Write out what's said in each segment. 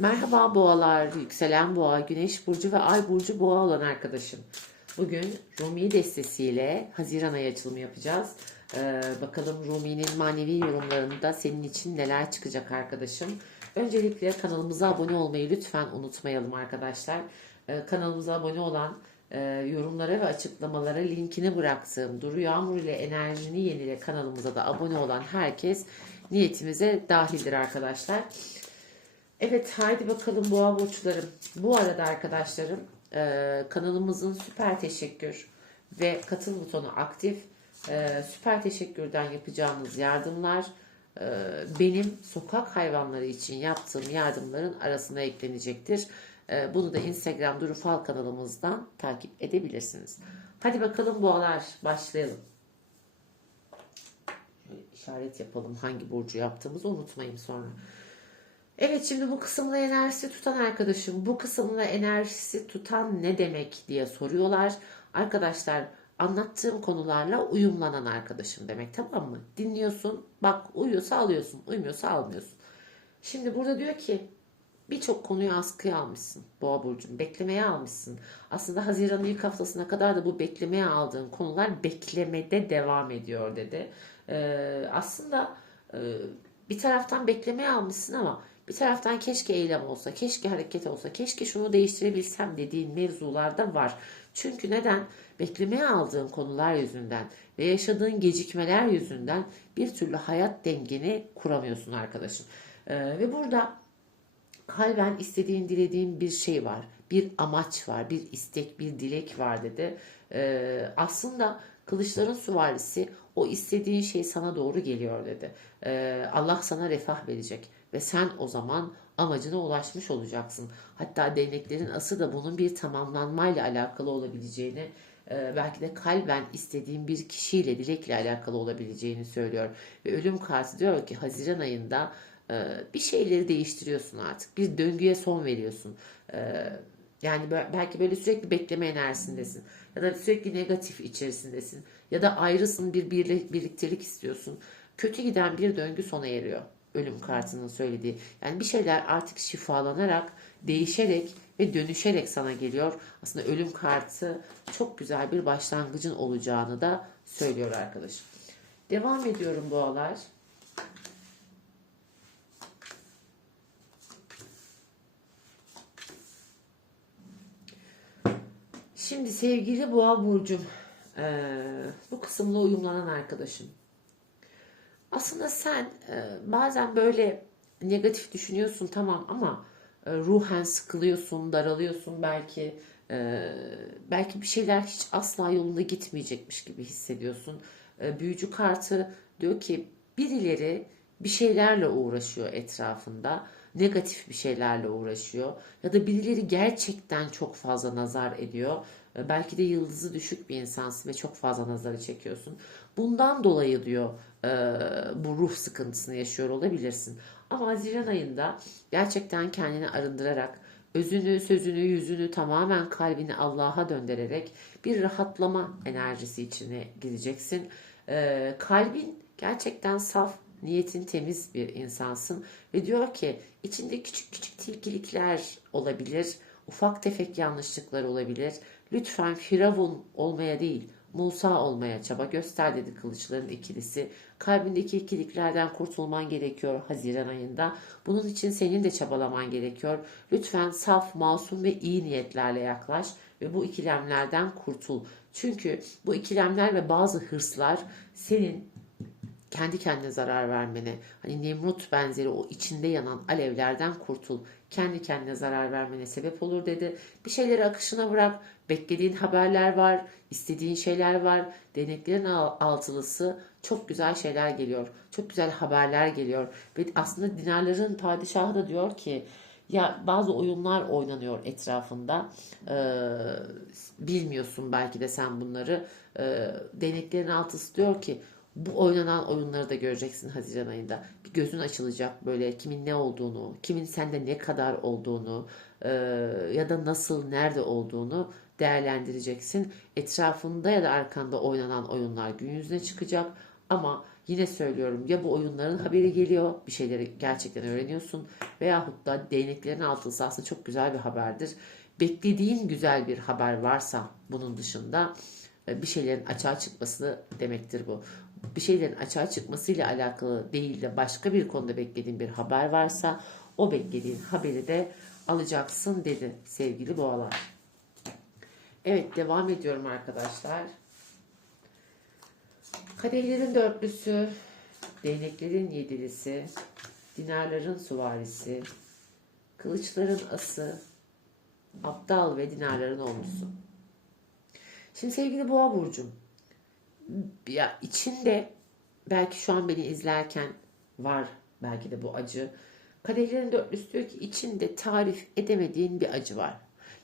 Merhaba boğalar, yükselen boğa, güneş burcu ve ay burcu boğa olan arkadaşım. Bugün Rumi destesiyle Haziran ayı açılımı yapacağız. Ee, bakalım Rumi'nin manevi yorumlarında senin için neler çıkacak arkadaşım. Öncelikle kanalımıza abone olmayı lütfen unutmayalım arkadaşlar. Ee, kanalımıza abone olan e, yorumlara ve açıklamalara linkini bıraktığım Duru Yağmur ile Enerjini Yenile kanalımıza da abone olan herkes niyetimize dahildir arkadaşlar. Evet haydi bakalım boğa burçlarım. Bu arada arkadaşlarım e, kanalımızın süper teşekkür ve katıl butonu aktif. E, süper teşekkürden yapacağımız yardımlar e, benim sokak hayvanları için yaptığım yardımların arasına eklenecektir. E, bunu da Instagram Duru Fal kanalımızdan takip edebilirsiniz. Hadi bakalım boğalar başlayalım. Şöyle işaret yapalım hangi burcu yaptığımızı unutmayın sonra. Evet şimdi bu kısımla enerjisi tutan arkadaşım bu kısımla enerjisi tutan ne demek diye soruyorlar. Arkadaşlar anlattığım konularla uyumlanan arkadaşım demek tamam mı? Dinliyorsun bak uyuyorsa alıyorsun uymuyorsa almıyorsun. Şimdi burada diyor ki birçok konuyu askıya almışsın Boğa Burcu'nun beklemeye almışsın. Aslında Haziran'ın ilk haftasına kadar da bu beklemeye aldığın konular beklemede devam ediyor dedi. Ee, aslında e, bir taraftan beklemeye almışsın ama bir taraftan keşke eylem olsa, keşke hareket olsa, keşke şunu değiştirebilsem dediğin mevzular da var. Çünkü neden? Beklemeye aldığın konular yüzünden ve yaşadığın gecikmeler yüzünden bir türlü hayat dengeni kuramıyorsun arkadaşım. Ee, ve burada kalben istediğin, dilediğin bir şey var. Bir amaç var, bir istek, bir dilek var dedi. Ee, aslında kılıçların süvarisi o istediğin şey sana doğru geliyor dedi. Ee, Allah sana refah verecek ve sen o zaman amacına ulaşmış olacaksın. Hatta değneklerin ası da bunun bir tamamlanmayla alakalı olabileceğini, e, belki de kalben istediğin bir kişiyle, dilekle alakalı olabileceğini söylüyor. Ve ölüm kartı diyor ki Haziran ayında e, bir şeyleri değiştiriyorsun artık. Bir döngüye son veriyorsun. E, yani belki böyle sürekli bekleme enerjisindesin. Ya da sürekli negatif içerisindesin. Ya da ayrısın bir birliktelik istiyorsun. Kötü giden bir döngü sona eriyor ölüm kartının söylediği. Yani bir şeyler artık şifalanarak, değişerek ve dönüşerek sana geliyor. Aslında ölüm kartı çok güzel bir başlangıcın olacağını da söylüyor arkadaşım. Devam ediyorum boğalar. Şimdi sevgili boğa burcum, bu kısımla uyumlanan arkadaşım. Aslında sen e, bazen böyle negatif düşünüyorsun tamam ama e, ruhen sıkılıyorsun, daralıyorsun belki. E, belki bir şeyler hiç asla yolunda gitmeyecekmiş gibi hissediyorsun. E, büyücü kartı diyor ki birileri bir şeylerle uğraşıyor etrafında. Negatif bir şeylerle uğraşıyor. Ya da birileri gerçekten çok fazla nazar ediyor. Belki de yıldızı düşük bir insansın ve çok fazla nazarı çekiyorsun. Bundan dolayı diyor e, bu ruh sıkıntısını yaşıyor olabilirsin. Ama Haziran ayında gerçekten kendini arındırarak, özünü, sözünü, yüzünü tamamen kalbini Allah'a döndürerek bir rahatlama enerjisi içine gireceksin. E, kalbin gerçekten saf, niyetin temiz bir insansın ve diyor ki içinde küçük küçük tilkilikler olabilir, ufak tefek yanlışlıklar olabilir. Lütfen firavun olmaya değil, Musa olmaya çaba göster dedi kılıçların ikilisi. Kalbindeki ikiliklerden kurtulman gerekiyor Haziran ayında. Bunun için senin de çabalaman gerekiyor. Lütfen saf, masum ve iyi niyetlerle yaklaş ve bu ikilemlerden kurtul. Çünkü bu ikilemler ve bazı hırslar senin kendi kendine zarar vermene, hani Nemrut benzeri o içinde yanan alevlerden kurtul. Kendi kendine zarar vermene sebep olur dedi. Bir şeyleri akışına bırak. Beklediğin haberler var, istediğin şeyler var. Deneklerin altılısı çok güzel şeyler geliyor. Çok güzel haberler geliyor. Ve aslında dinarların padişahı da diyor ki ya bazı oyunlar oynanıyor etrafında. Ee, bilmiyorsun belki de sen bunları. Ee, deneklerin altısı diyor ki bu oynanan oyunları da göreceksin Haziran ayında. Bir gözün açılacak böyle kimin ne olduğunu, kimin sende ne kadar olduğunu e, ya da nasıl, nerede olduğunu değerlendireceksin. Etrafında ya da arkanda oynanan oyunlar gün yüzüne çıkacak ama Yine söylüyorum ya bu oyunların haberi geliyor bir şeyleri gerçekten öğreniyorsun veyahut da değneklerin altı aslında çok güzel bir haberdir. Beklediğin güzel bir haber varsa bunun dışında e, bir şeylerin açığa çıkması demektir bu. Bir şeylerin açığa çıkmasıyla alakalı değil de başka bir konuda beklediğin bir haber varsa o beklediğin haberi de alacaksın dedi sevgili boğalar. Evet devam ediyorum arkadaşlar. Kadehlerin dörtlüsü, değneklerin yedilisi, dinarların suvarisi, kılıçların ası, aptal ve dinarların onlusu. Şimdi sevgili boğa burcum, ya içinde belki şu an beni izlerken var belki de bu acı. Kadehlerin dörtlüsü diyor ki içinde tarif edemediğin bir acı var.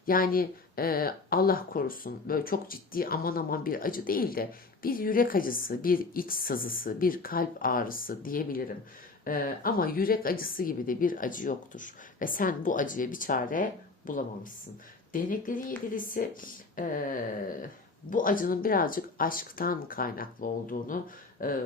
Yani e, Allah korusun böyle çok ciddi aman aman bir acı değil de bir yürek acısı, bir iç sızısı, bir kalp ağrısı diyebilirim. E, ama yürek acısı gibi de bir acı yoktur. Ve sen bu acıya bir çare bulamamışsın. Değneklerin yedilisi e, bu acının birazcık aşktan kaynaklı olduğunu e,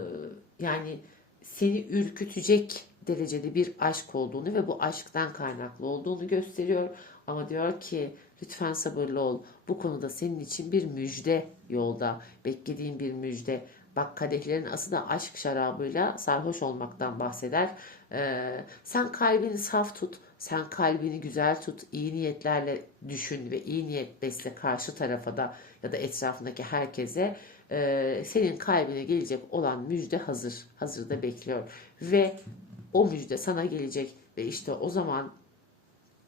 yani seni ürkütecek derecede bir aşk olduğunu ve bu aşktan kaynaklı olduğunu gösteriyor. Ama diyor ki lütfen sabırlı ol. Bu konuda senin için bir müjde yolda. Beklediğin bir müjde. Bak kadehlerin ası da aşk şarabıyla sarhoş olmaktan bahseder. Ee, sen kalbini saf tut. Sen kalbini güzel tut. iyi niyetlerle düşün ve iyi niyet besle karşı tarafa da ya da etrafındaki herkese. Ee, senin kalbine gelecek olan müjde hazır. Hazırda bekliyor. Ve o müjde sana gelecek. Ve işte o zaman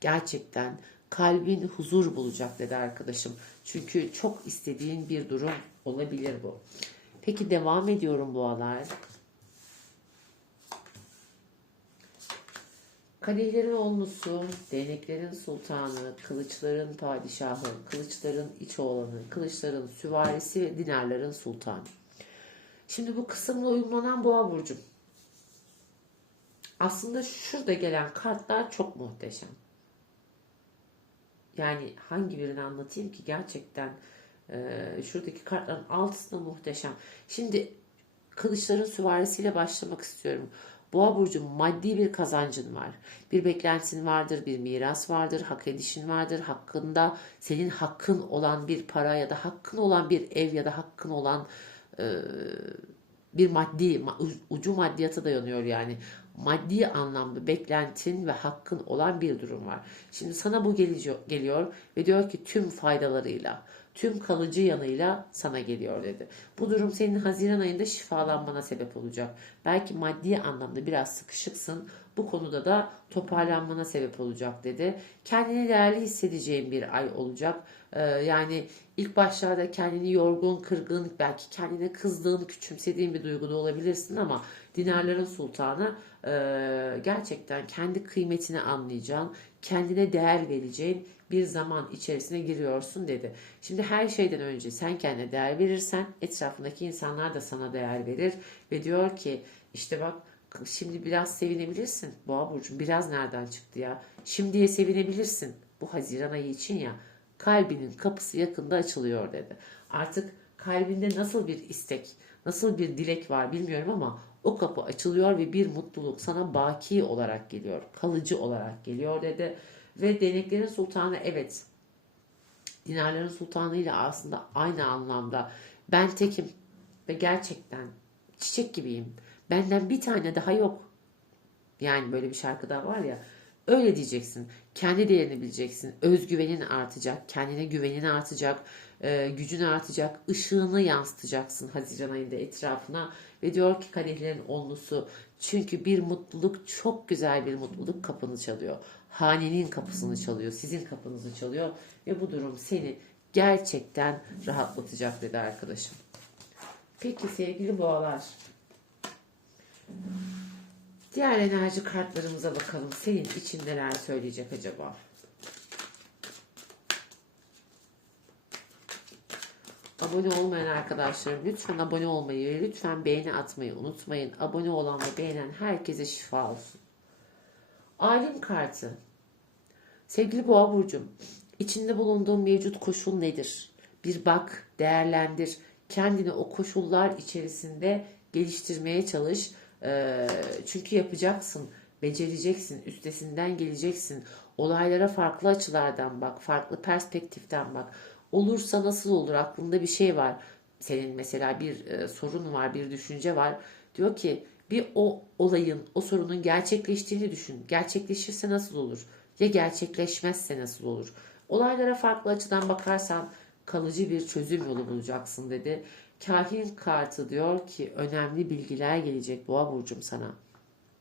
gerçekten kalbin huzur bulacak dedi arkadaşım. Çünkü çok istediğin bir durum olabilir bu. Peki devam ediyorum boğalar. Kadehlerin olmusu, değneklerin sultanı, kılıçların padişahı, kılıçların iç oğlanı, kılıçların süvarisi ve dinarların sultanı. Şimdi bu kısımla uyumlanan boğa burcum. Aslında şurada gelen kartlar çok muhteşem. Yani hangi birini anlatayım ki gerçekten e, şuradaki kartların altısı da muhteşem. Şimdi kılıçların süvarisiyle başlamak istiyorum. Boğa burcu maddi bir kazancın var. Bir beklentin vardır, bir miras vardır, hak edişin vardır. Hakkında senin hakkın olan bir para ya da hakkın olan bir ev ya da hakkın olan e, bir maddi ucu maddiyata dayanıyor yani maddi anlamda beklentin ve hakkın olan bir durum var. Şimdi sana bu geliyor ve diyor ki tüm faydalarıyla, tüm kalıcı yanıyla sana geliyor dedi. Bu durum senin Haziran ayında şifalanmana sebep olacak. Belki maddi anlamda biraz sıkışıksın. Bu konuda da toparlanmana sebep olacak dedi. Kendini değerli hissedeceğin bir ay olacak. Ee, yani ilk başlarda kendini yorgun, kırgın, belki kendine kızdığın, küçümsediğin bir duyguda olabilirsin ama dinarların sultanı e, gerçekten kendi kıymetini anlayacağın, kendine değer vereceğin bir zaman içerisine giriyorsun dedi. Şimdi her şeyden önce sen kendine değer verirsen etrafındaki insanlar da sana değer verir ve diyor ki işte bak şimdi biraz sevinebilirsin. Boğa burcu biraz nereden çıktı ya? Şimdiye sevinebilirsin. Bu Haziran ayı için ya. Kalbinin kapısı yakında açılıyor dedi. Artık kalbinde nasıl bir istek, nasıl bir dilek var bilmiyorum ama o kapı açılıyor ve bir mutluluk sana baki olarak geliyor, kalıcı olarak geliyor dedi. Ve deneklerin sultanı evet, dinarların sultanı ile aslında aynı anlamda ben tekim ve gerçekten çiçek gibiyim. Benden bir tane daha yok. Yani böyle bir şarkı da var ya. Öyle diyeceksin. Kendi değerini bileceksin. Özgüvenin artacak. Kendine güvenin artacak. E, gücün artacak. ışığını yansıtacaksın Haziran ayında etrafına. Ve diyor ki kadehlerin onlusu. Çünkü bir mutluluk çok güzel bir mutluluk kapını çalıyor. Hanenin kapısını çalıyor. Sizin kapınızı çalıyor. Ve bu durum seni gerçekten rahatlatacak dedi arkadaşım. Peki sevgili boğalar. Diğer enerji kartlarımıza bakalım. Senin için neler söyleyecek acaba? Abone olmayan arkadaşlarım lütfen abone olmayı ve lütfen beğeni atmayı unutmayın. Abone olan ve beğenen herkese şifa olsun. Alim kartı. Sevgili Boğa Burcu'm, içinde bulunduğun mevcut koşul nedir? Bir bak, değerlendir. Kendini o koşullar içerisinde geliştirmeye çalış. Çünkü yapacaksın, becereceksin, üstesinden geleceksin. Olaylara farklı açılardan bak, farklı perspektiften bak. Olursa nasıl olur? Aklında bir şey var. Senin mesela bir sorun var, bir düşünce var. Diyor ki bir o olayın, o sorunun gerçekleştiğini düşün. Gerçekleşirse nasıl olur? Ya gerçekleşmezse nasıl olur? Olaylara farklı açıdan bakarsan kalıcı bir çözüm yolu bulacaksın dedi. Kahin kartı diyor ki önemli bilgiler gelecek Boğa burcum sana.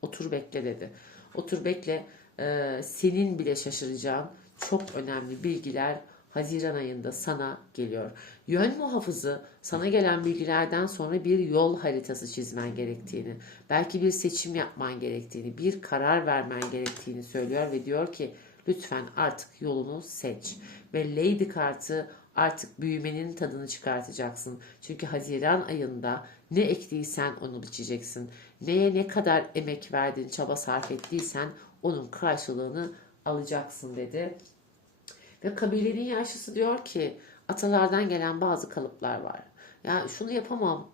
Otur bekle dedi. Otur bekle. Ee, senin bile şaşıracağın çok önemli bilgiler Haziran ayında sana geliyor. Yön muhafızı sana gelen bilgilerden sonra bir yol haritası çizmen gerektiğini, belki bir seçim yapman gerektiğini, bir karar vermen gerektiğini söylüyor ve diyor ki lütfen artık yolunu seç. Ve Lady kartı artık büyümenin tadını çıkartacaksın. Çünkü Haziran ayında ne ektiysen onu biçeceksin. Neye ne kadar emek verdin, çaba sarf ettiysen onun karşılığını alacaksın dedi. Ve kabilenin yaşlısı diyor ki atalardan gelen bazı kalıplar var. Ya şunu yapamam.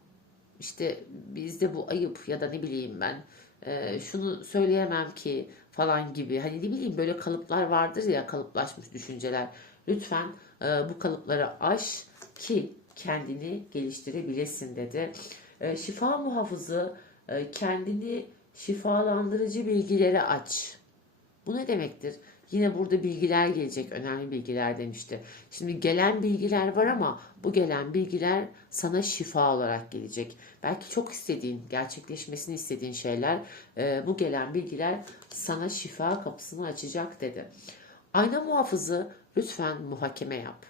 İşte bizde bu ayıp ya da ne bileyim ben e, şunu söyleyemem ki falan gibi. Hani ne bileyim böyle kalıplar vardır ya kalıplaşmış düşünceler. Lütfen e, bu kalıpları aş ki kendini geliştirebilesin dedi. E, şifa muhafızı e, kendini şifalandırıcı bilgilere aç. Bu ne demektir? Yine burada bilgiler gelecek, önemli bilgiler demişti. Şimdi gelen bilgiler var ama bu gelen bilgiler sana şifa olarak gelecek. Belki çok istediğin, gerçekleşmesini istediğin şeyler, bu gelen bilgiler sana şifa kapısını açacak dedi. Ayna muhafızı lütfen muhakeme yap.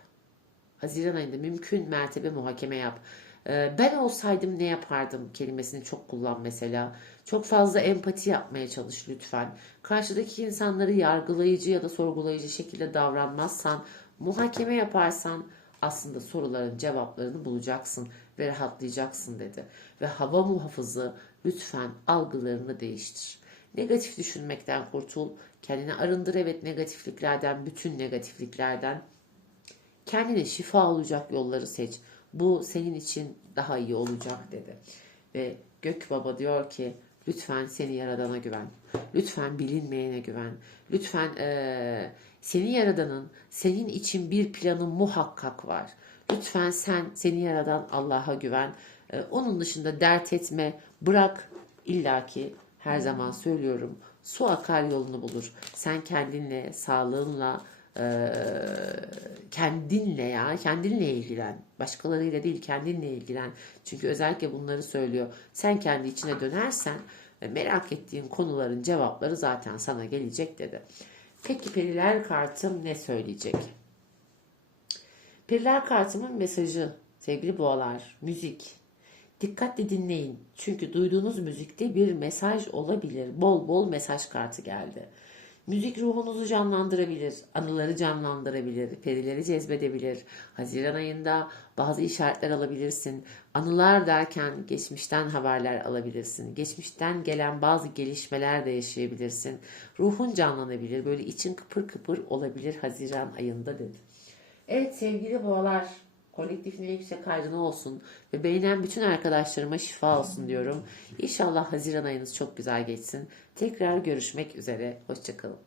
Haziran ayında mümkün mertebe muhakeme yap. Ee, Ben olsaydım ne yapardım kelimesini çok kullan mesela. Çok fazla empati yapmaya çalış lütfen. Karşıdaki insanları yargılayıcı ya da sorgulayıcı şekilde davranmazsan, muhakeme yaparsan aslında soruların cevaplarını bulacaksın ve rahatlayacaksın dedi. Ve hava muhafızı lütfen algılarını değiştir. Negatif düşünmekten kurtul. Kendini arındır evet negatifliklerden, bütün negatifliklerden. Kendine şifa olacak yolları seç. Bu senin için daha iyi olacak dedi. Ve Gök Baba diyor ki lütfen seni yaradana güven. Lütfen bilinmeyene güven. Lütfen eee seni yaradanın senin için bir planı muhakkak var. Lütfen sen seni yaradan Allah'a güven. Eee, onun dışında dert etme. Bırak illaki her zaman söylüyorum. Su akar yolunu bulur. Sen kendinle, sağlığınla, kendinle ya, kendinle ilgilen. Başkalarıyla değil, kendinle ilgilen. Çünkü özellikle bunları söylüyor. Sen kendi içine dönersen e, merak ettiğin konuların cevapları zaten sana gelecek dedi. Peki periler kartım ne söyleyecek? Periler kartımın mesajı sevgili boğalar, müzik. Dikkatle dinleyin. Çünkü duyduğunuz müzikte bir mesaj olabilir. Bol bol mesaj kartı geldi. Müzik ruhunuzu canlandırabilir, anıları canlandırabilir, perileri cezbedebilir. Haziran ayında bazı işaretler alabilirsin. Anılar derken geçmişten haberler alabilirsin. Geçmişten gelen bazı gelişmeler de yaşayabilirsin. Ruhun canlanabilir, böyle için kıpır kıpır olabilir Haziran ayında dedi. Evet sevgili boğalar, kolektif ne yüksek ayrına olsun ve beğenen bütün arkadaşlarıma şifa olsun diyorum. İnşallah Haziran ayınız çok güzel geçsin. Tekrar görüşmek üzere. Hoşçakalın.